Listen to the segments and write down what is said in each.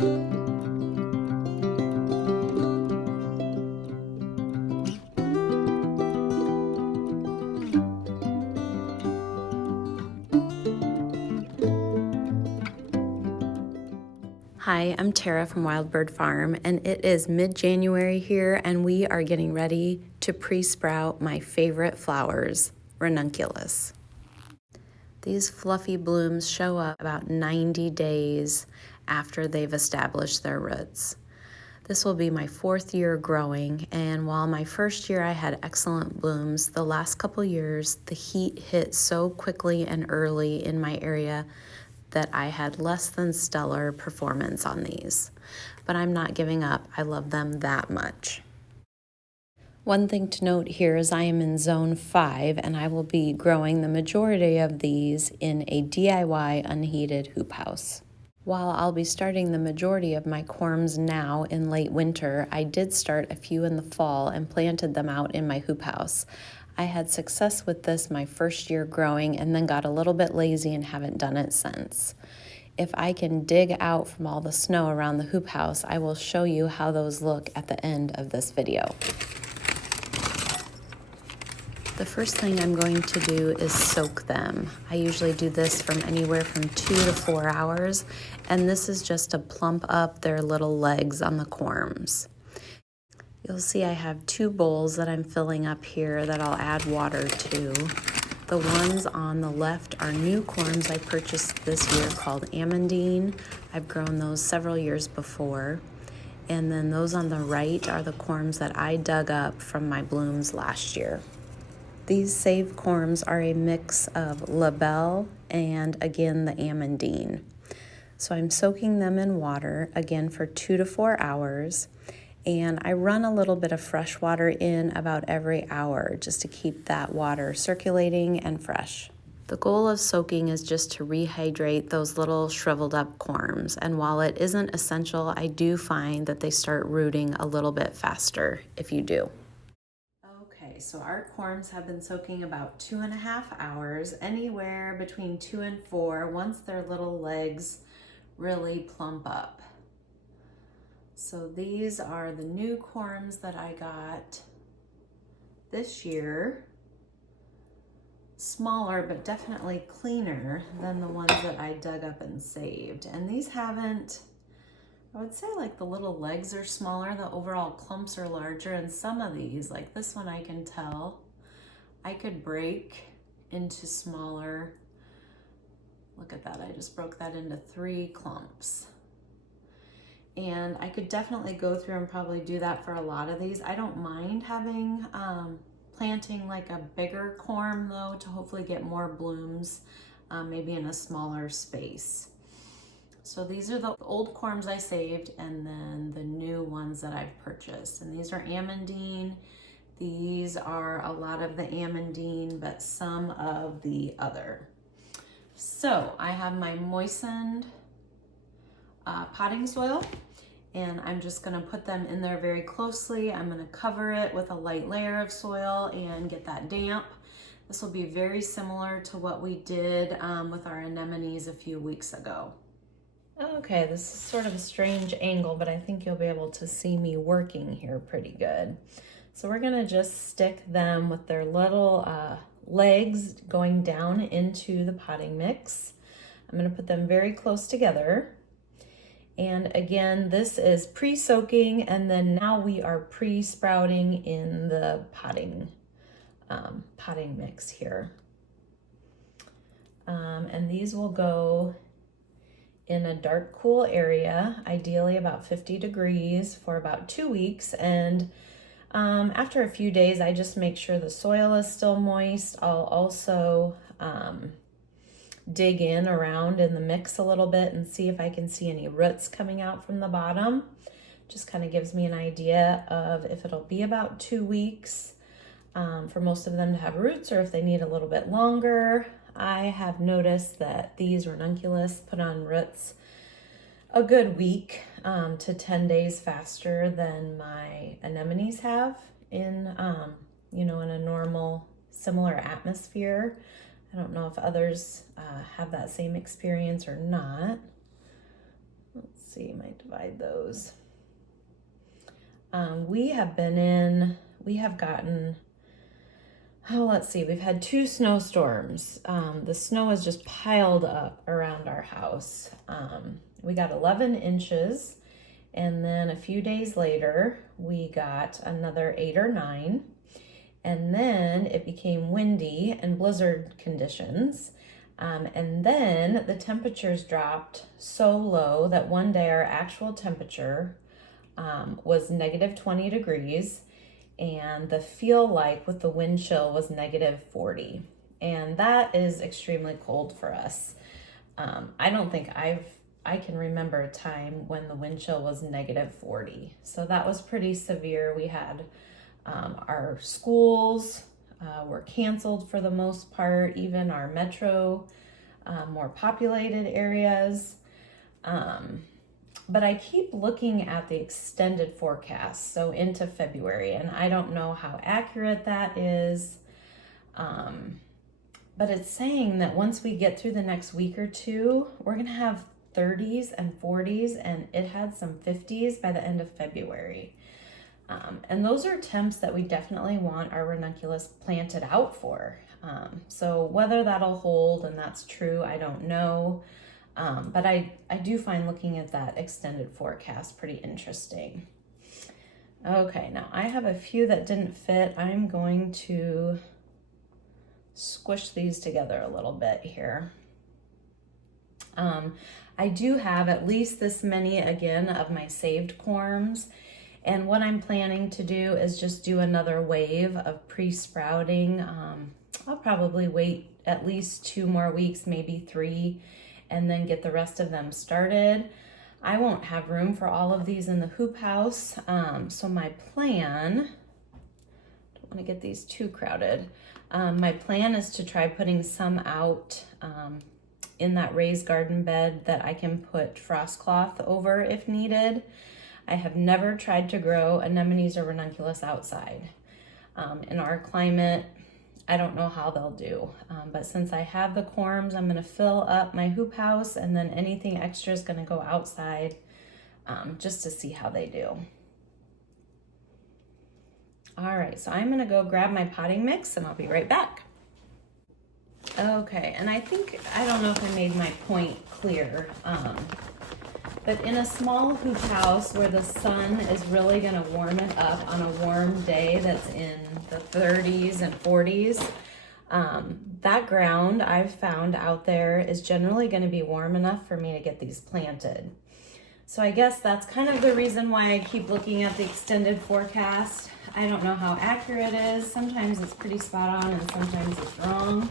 Hi, I'm Tara from Wild Bird Farm, and it is mid-January here, and we are getting ready to pre-sprout my favorite flowers, Ranunculus. These fluffy blooms show up about 90 days after they've established their roots. This will be my 4th year growing, and while my first year I had excellent blooms, the last couple years the heat hit so quickly and early in my area that I had less than stellar performance on these. But I'm not giving up. I love them that much. One thing to note here is I am in zone 5 and I will be growing the majority of these in a DIY unheated hoop house. While I'll be starting the majority of my corms now in late winter, I did start a few in the fall and planted them out in my hoop house. I had success with this my first year growing and then got a little bit lazy and haven't done it since. If I can dig out from all the snow around the hoop house, I will show you how those look at the end of this video. The first thing I'm going to do is soak them. I usually do this from anywhere from 2 to 4 hours, and this is just to plump up their little legs on the corms. You'll see I have 2 bowls that I'm filling up here that I'll add water to. The ones on the left are new corms I purchased this year called amandine. I've grown those several years before. And then those on the right are the corms that I dug up from my blooms last year. These saved corms are a mix of labelle and, again, the amandine. So I'm soaking them in water, again, for 2 to 4 hours. And I run a little bit of fresh water in about every hour just to keep that water circulating and fresh. The goal of soaking is just to rehydrate those little shriveled up corms. And while it isn't essential, I do find that they start rooting a little bit faster if you do. Okay, so our corms have been soaking about 2.5 hours, anywhere between 2 and 4, once their little legs really plump up. So these are the new corms that I got this year. Smaller, but definitely cleaner than the ones that I dug up and saved. And these haven't, I would say like the little legs are smaller, the overall clumps are larger, and some of these, like this one I can tell, I could break into smaller. Look at that, I just broke that into 3 clumps. And I could definitely go through and probably do that for a lot of these. I don't mind having, planting like a bigger corm though, to hopefully get more blooms, maybe in a smaller space. So these are the old corms I saved and then the new ones that I've purchased. And these are amandine. These are a lot of the amandine, but some of the other. So I have my moistened potting soil, and I'm just gonna put them in there very closely. I'm gonna cover it with a light layer of soil and get that damp. This will be very similar to what we did with our anemones a few weeks ago. Okay, this is sort of a strange angle, but I think you'll be able to see me working here pretty good. So we're gonna just stick them with their little legs going down into the potting mix. I'm gonna put them very close together. And again, this is pre-soaking, and then now we are pre-sprouting in the potting mix here. And these will go in a dark, cool area, ideally about 50 degrees for about 2 weeks. And after a few days, I just make sure the soil is still moist. I'll also dig in around in the mix a little bit and see if I can see any roots coming out from the bottom. Just kind of gives me an idea of if it'll be about 2 weeks for most of them to have roots, or if they need a little bit longer. I have noticed that these Ranunculus put on roots a good week to 10 days faster than my anemones have in, in a normal, similar atmosphere. I don't know if others have that same experience or not. Let's see, you might divide those. We have gotten, oh, let's see, we've had 2 snowstorms. The snow has just piled up around our house. We got 11 inches, and then a few days later, we got another 8 or 9. And then it became windy and blizzard conditions. And then the temperatures dropped so low that one day our actual temperature was negative 20 degrees, and the feel like with the wind chill was negative 40. And that is extremely cold for us. I don't think I can remember a time when the wind chill was negative 40. So that was pretty severe. We had our schools were canceled for the most part, even our metro, more populated areas. But I keep looking at the extended forecast, so into February, and I don't know how accurate that is. But it's saying that once we get through the next week or two, we're gonna have 30s and 40s, and it had some 50s by the end of February. And those are temps that we definitely want our ranunculus planted out for. So whether that'll hold and that's true, I don't know. But I do find looking at that extended forecast pretty interesting. Okay, now I have a few that didn't fit. I'm going to squish these together a little bit here. I do have at least this many again of my saved corms. And what I'm planning to do is just do another wave of pre-sprouting. I'll probably wait at least 2 more weeks, maybe 3, and then get the rest of them started. I won't have room for all of these in the hoop house. So my plan, don't want to get these too crowded. My plan is to try putting some out in that raised garden bed that I can put frost cloth over if needed. I have never tried to grow anemones or ranunculus outside. In our climate, I don't know how they'll do. But since I have the corms, I'm gonna fill up my hoop house, and then anything extra is gonna go outside just to see how they do. All right, so I'm gonna go grab my potting mix and I'll be right back. Okay, and I don't know if I made my point clear, but in a small hoop house where the sun is really gonna warm it up on a warm day that's in the 30s and 40s, that ground I've found out there is generally gonna be warm enough for me to get these planted. So I guess that's kind of the reason why I keep looking at the extended forecast. I don't know how accurate it is. Sometimes it's pretty spot on and sometimes it's wrong.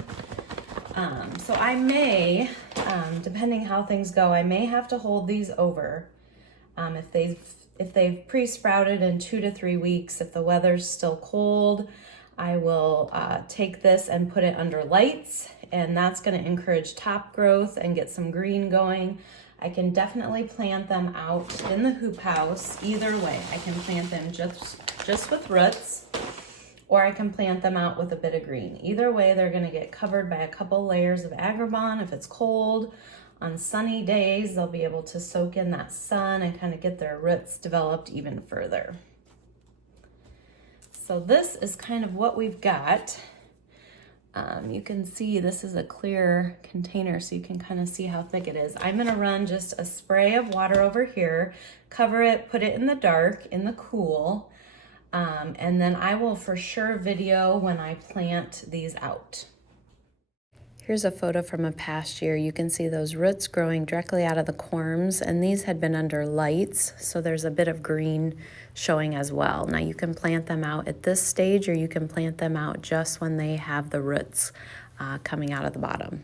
So I may, depending how things go, I may have to hold these over. If they've pre-sprouted in 2 to 3 weeks, if the weather's still cold, I will take this and put it under lights, and that's gonna encourage top growth and get some green going. I can definitely plant them out in the hoop house either way. I can plant them just with roots, or I can plant them out with a bit of green. Either way, they're gonna get covered by a couple layers of agribon if it's cold. On sunny days, they'll be able to soak in that sun and kind of get their roots developed even further. So this is kind of what we've got. You can see this is a clear container, so you can kind of see how thick it is. I'm gonna run just a spray of water over here, cover it, put it in the dark, in the cool, and then I will for sure video when I plant these out. Here's a photo from a past year. You can see those roots growing directly out of the corms, and these had been under lights, so there's a bit of green showing as well. Now you can plant them out at this stage, or you can plant them out just when they have the roots coming out of the bottom.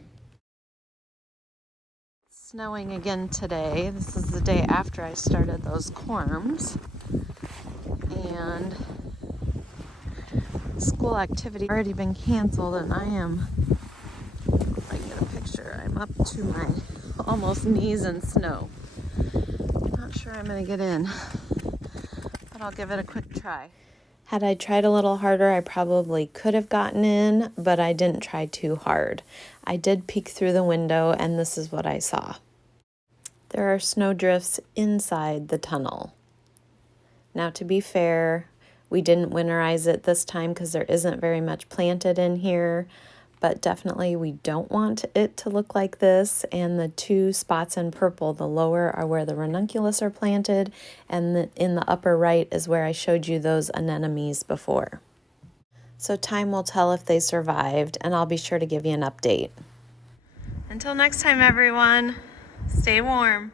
It's snowing again today. This is the day after I started those corms, and school activity already been canceled, and I am, if I can get a picture, I'm up to my almost knees in snow. Not sure I'm gonna get in, but I'll give it a quick try. Had I tried a little harder, I probably could have gotten in, but I didn't try too hard. I did peek through the window, and this is what I saw. there are snowdrifts inside the tunnel. Now, to be fair, we didn't winterize it this time because there isn't very much planted in here, but definitely we don't want it to look like this. And the two spots in purple, the lower are where the ranunculus are planted, and in the upper right is where I showed you those anemones before. So time will tell if they survived, and I'll be sure to give you an update. Until next time, everyone, stay warm.